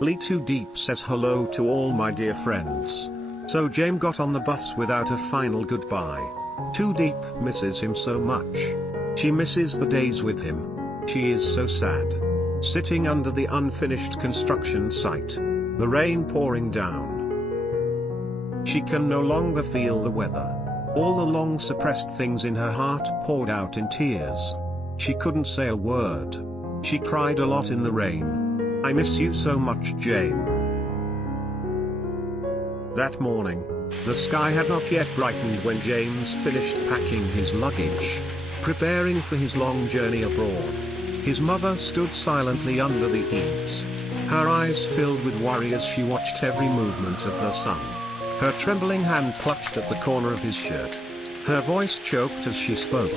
Lytudiep says hello to all my dear friends. So Jame got on the bus without a final goodbye. Diep misses him so much. She misses the days with him. She is so sad. Sitting under the unfinished construction site. The rain pouring down. She can no longer feel the weather. All the long suppressed things in her heart poured out in tears. She couldn't say a word. She cried a lot in the rain. I miss you so much, Jame. That morning, the sky had not yet brightened when James finished packing his luggage, preparing for his long journey abroad. His mother stood silently under the eaves. Her eyes filled with worry as she watched every movement of her son. Her trembling hand clutched at the corner of his shirt. Her voice choked as she spoke,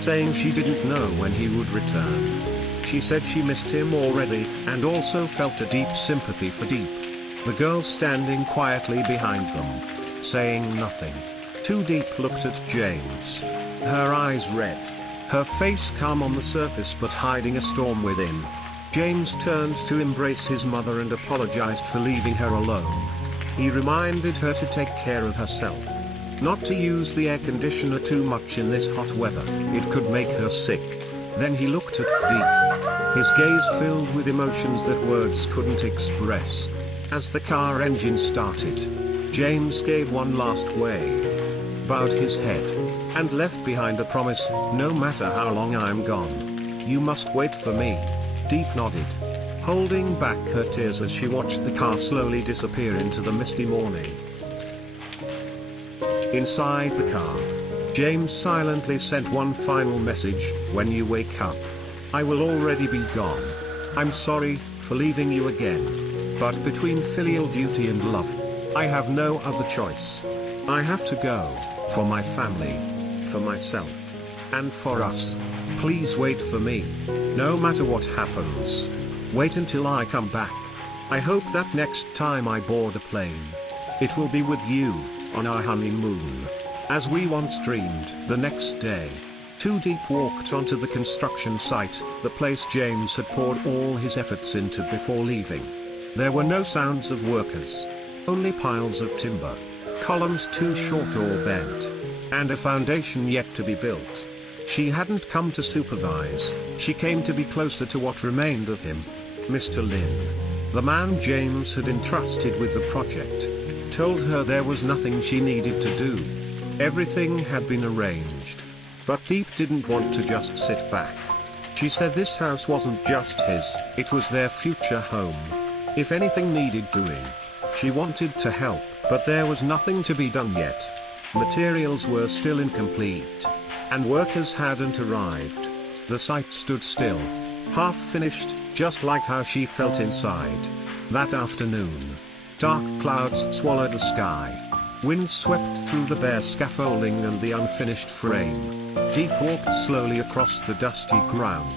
saying she didn't know when he would return. She said she missed him already, and also felt a deep sympathy for Diep. The girl standing quietly behind them, saying nothing. Diep looked at James. Her eyes red. Her face calm on the surface but hiding a storm within. James turned to embrace his mother and apologized for leaving her alone. He reminded her to take care of herself. Not to use the air conditioner too much in this hot weather, it could make her sick. Then he looked at Diep. His gaze filled with emotions that words couldn't express. As the car engine started, James gave one last wave, bowed his head, and left behind a promise, no matter how long I'm gone, you must wait for me. Diep nodded, holding back her tears as she watched the car slowly disappear into the misty morning. Inside the car, James silently sent one final message, when you wake up, I will already be gone. I'm sorry for leaving you again. But between filial duty and love, I have no other choice. I have to go, for my family, for myself, and for us. Please wait for me. No matter what happens. Wait until I come back. I hope that next time I board a plane, it will be with you, on our honeymoon. As we once dreamed. The next day, Diep walked onto the construction site, the place James had poured all his efforts into before leaving. There were no sounds of workers. Only piles of timber, columns too short or bent, and a foundation yet to be built. She hadn't come to supervise, she came to be closer to what remained of him. Mr. Lin, the man James had entrusted with the project, told her there was nothing she needed to do. Everything had been arranged. But Diep didn't want to just sit back. She said this house wasn't just his, it was their future home. If anything needed doing, she wanted to help, but there was nothing to be done yet. Materials were still incomplete, and workers hadn't arrived. The site stood still, half finished, just like how she felt inside. That afternoon, dark clouds swallowed the sky. Wind swept through the bare scaffolding and the unfinished frame. Diep walked slowly across the dusty ground,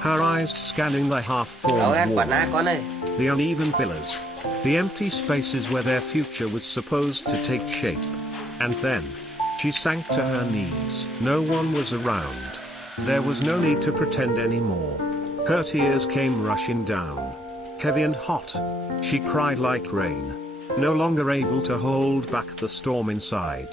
her eyes scanning the half-formed walls, the uneven pillars, the empty spaces where their future was supposed to take shape. And then, she sank to her knees. No one was around. There was no need to pretend anymore. Her tears came rushing down, heavy and hot. She cried like rain. No longer able to hold back the storm inside.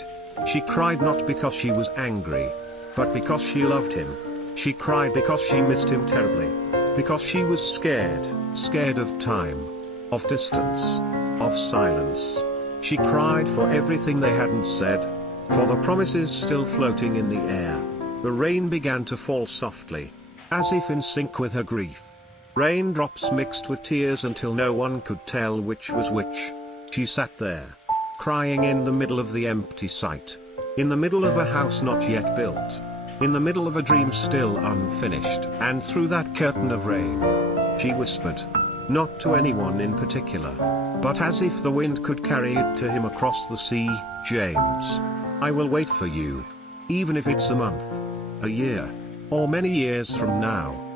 She cried not because she was angry, but because she loved him. She cried because she missed him terribly. Because she was scared of time, of distance, of silence. She cried for everything they hadn't said, for the promises still floating in the air. The rain began to fall softly, as if in sync with her grief. Raindrops mixed with tears until no one could tell which was which. She sat there, crying in the middle of the empty site, in the middle of a house not yet built, in the middle of a dream still unfinished. And through that curtain of rain, she whispered, not to anyone in particular, but as if the wind could carry it to him across the sea, James, I will wait for you, even if it's a month, a year, or many years from now.